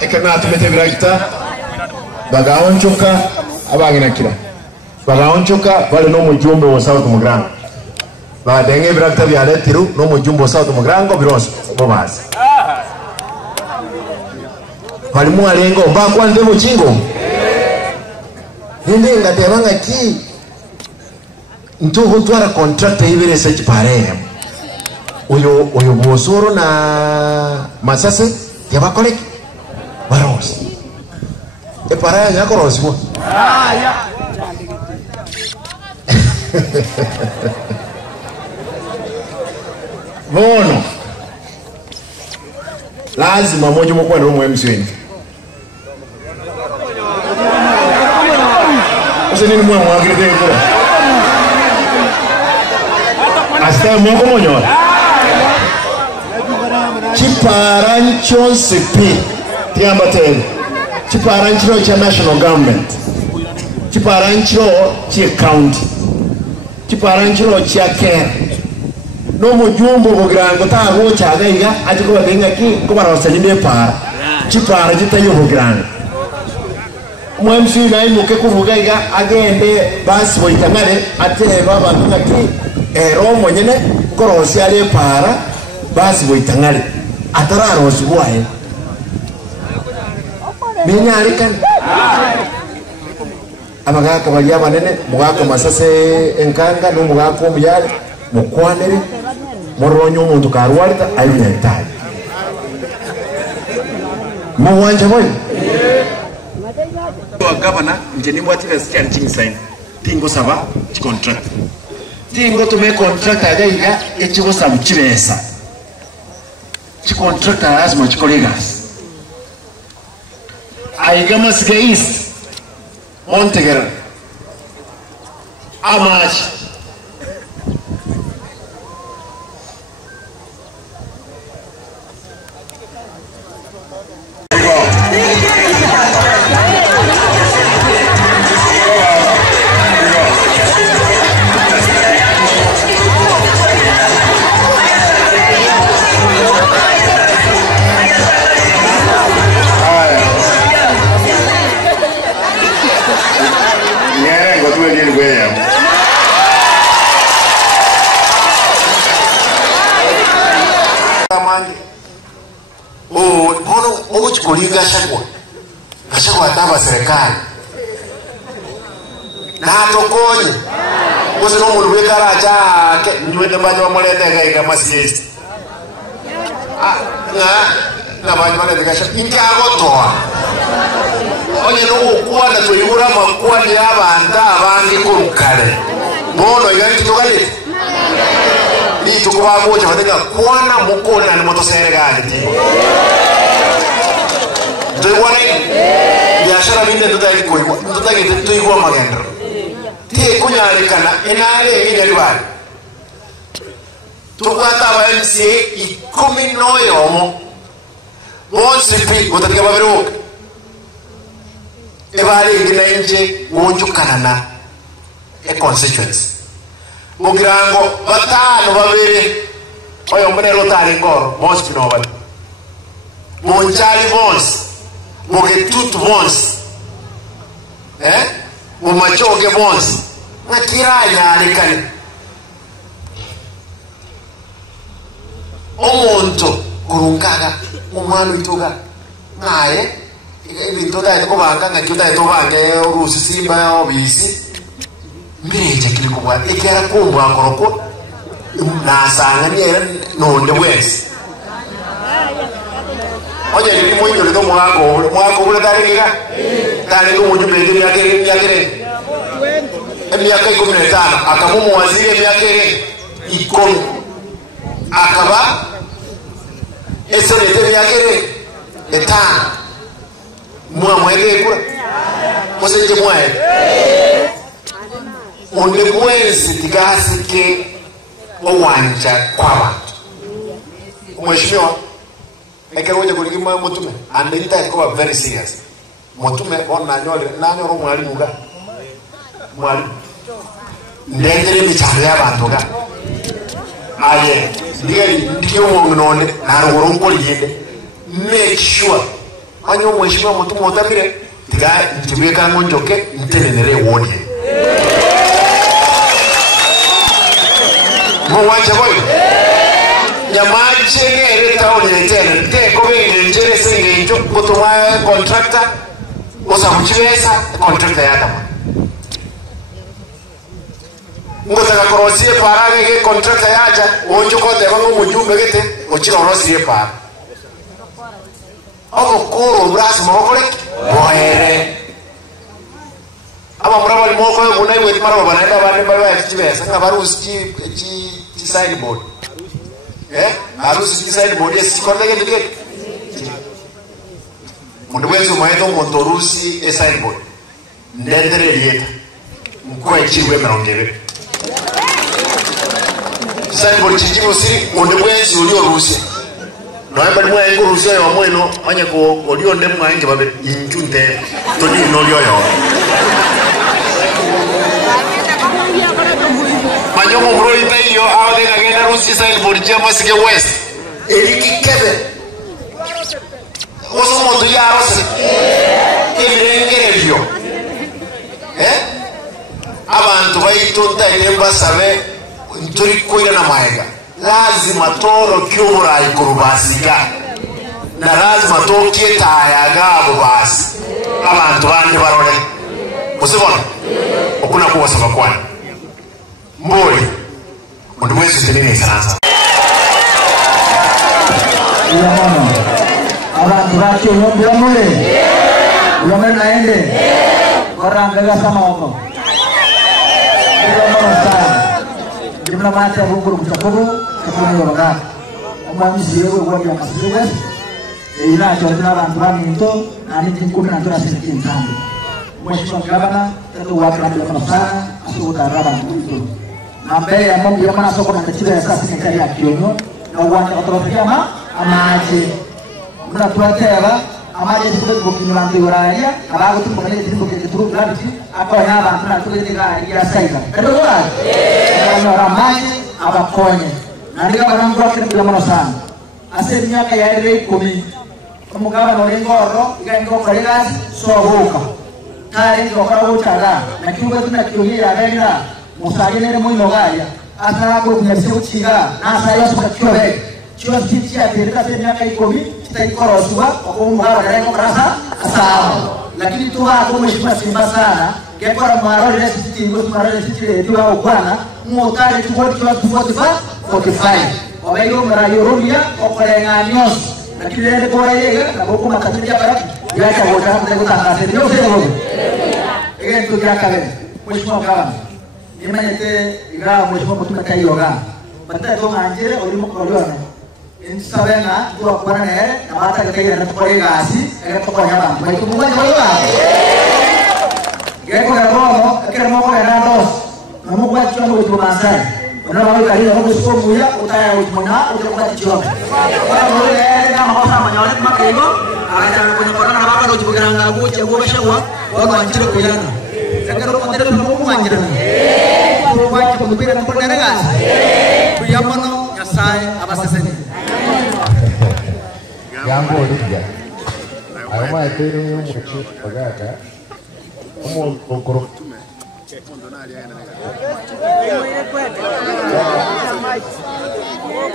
ekana tumete birakita bagaonchoka abangina kira bagaonchoka bale no mujumbe wa South Mugrango badenge birakita byale tiru no mujumbe wa South Mugrango biroso bobazi bali mu alengo ba kwanze mu kingo ninde ngatebanga ki ntuho twara contract ibere sechi pare uyo bosoro na masase yabakoleki baros e para ya korosimo ya bono lazima moja mkwenda mu MC usenini mwa mwagirete ko hasta mwako monyo chiparancho sipi tiamba tena chiparancho cha national government chiparancho cha county chiparancho cha care no mujumbo Bugirango tago chaga iga atiko badenga ki ko barosanyine para chipara chitayo Bugirango mwemsi na imuke kuvuga iga agende basi boitangare ateba bantu ki ero monyene korosi ale para basi boitangare atararo sibuaye minyari kan amagaka bali abanene mugaka masase enkanga no mugaka muyale mukwanere moronyo umuntu karwarita ayinetaye muwanje boy wa governor njeni mwatira sikia nchini tingo saba contract tingo tume contract agaiga echigo sabu chibesa chi contract lazima chikolegas aiga masga east Montegera amachi kuliga shakwa taba serikali na tokonye uzi no muntu wekara chake nywede banyo molendeka ikama siesta na banyo molendeka shaka inkagotoa onye no kuanda tuyura makwani abanda abangi kurukale bono yanti tokale ni tukuba moja wadega kwana mukona ni moto serikali ti biashara binde tutaki kuigwa tutaki tuigwa magendo tie kunyarekana enale ingeri bali tukwata ba MCA 10 noyomo bonsipi utatika baberuka ebali ngina nje wonjukana na constituency Bugirango batano babere oyo mbere lotari ngoro bonsipi no bali monchali bonsi Mogetut vons mumachoge vons nakiranya alikani omuntu kurungaga umwana ituga naye ibintu da ko banga ngakyuta to bange urusi simba obisi mbeje kili kubwa ikera kumbwa koroko nasanga niera nonde wese oje ni mwenye ndo mwako ule taringa taringa mujumbe ndini yake miaka 15 akamumu waziri miaka 10 akaba esolete miaka 5 mwamwele kula moseje mwae onde mwezi tigasi ke owanja kwa watu mheshimiwa ekeroje kuligima mutume and it is go very serious mutume ona nanyoro mwalimu ga mwalimu ndengere micharo y'abantu ga aye ndiyo munone na ruguru nkoliyende make sure Manyo mheshimiwa mtu motamire tiga tubeka ngonjoke ntenenere wodi. Mwacha boy. Nyamache ngere taoni yetene. Te ko bene njere senge njo kutuma contractor. Osa kuchibesa contractor yata. Ngotaka korosie parage ke contractor yacha onjo kote bangu mujumbe gete ochira orosie para. Ako koro brass mokore boere. Aba mraba moko unai wet maro banaenda bane baba chibesa ngabarusi chi sideboard. Harusi chi sideboard yes kondege dige. Munduwezo maedo motorusi e sideboard. Ndendere yeta. Mkwe chiwe mrongebe. Sideboard chijibo siri munduwezo ulio rusi. Noemba ni mwengu rusia ya mweno manye ko olio ndemu wange babe inchunte toni nolio yo. Manyomo mroi tayo awe de ngena rusia sideboard jama sige west. Eliki kebe. Oso moto ya arose. Ebirengerebyo. Abantu bayitonda ilemba sabe nturi koira na maega. Lazima toro kyubura ikurubasiga na lazima tokie tayaga bubasi abantu bandi barore usibona okuna kuwa sabakwani mboli mundu mwezi tenene sanza abantu bakyo yombira mule yombe naende warangala sama wako jumlah mata buku bercakap kemudian orang umumnya siapa gua yang masih kan ina contohnya rantuan itu nanti tingkun rantuan sedikit sampai masih mengapa tentu wakil ambil penasaran asal utara bantu itu sampai yang mau dia mana sokong kecil ya kasih cari akiono nawan otomatis ama aja menurut apa ama aja sebut bukin lantai orangnya kalau aku tuh pokoknya jadi bukin terus lagi apa yang abang pernah tuh ketika dia saya kedua orang main apa konya nanti orang tua kita bilang merasakan asalnya kayak dari kumi kemukakan orang ngoro ikan kau kalian sohuka kalian kau kau cara nak juga tu nak juga ada yang musajin ini mau nogaya asal aku punya siapa saya sudah coba cuma cici ada asalnya kayak kumi kita ikut suah aku mukakan ada yang merasa asal lakini tu aku masih sana kayak orang marah dari sisi itu aku bana motari tuwa 45 wabayo merayorumia okolenganyos lakini ile kwa yeye na huko matatia baraka yaka wote mtakutanga ndio sio ile tu yaka wewe mheshimiwa kama nimanyete iga mheshimiwa kutoka kayoga bata to manjere olimo kolwana insabenga tu akwana ne na bata kaya na kwa gasi aga to kwa haba mai tu mmoja wewe geko na roho akira moko na dos na moko wa chama wetu Masai na wao kali na moko sio muya utaya utmona utakuwa ticho kwa wale na makosa manyole makego aga kwenye kona na baba ndio jibugana ngo chego bashawa wa manjire kuyana akira ko ndere no ko manjire ko wa ko mbira na pona nga kuyamano nyasaye abaseseni Jambo olivya ayoma etero mucho pagaka como kokoro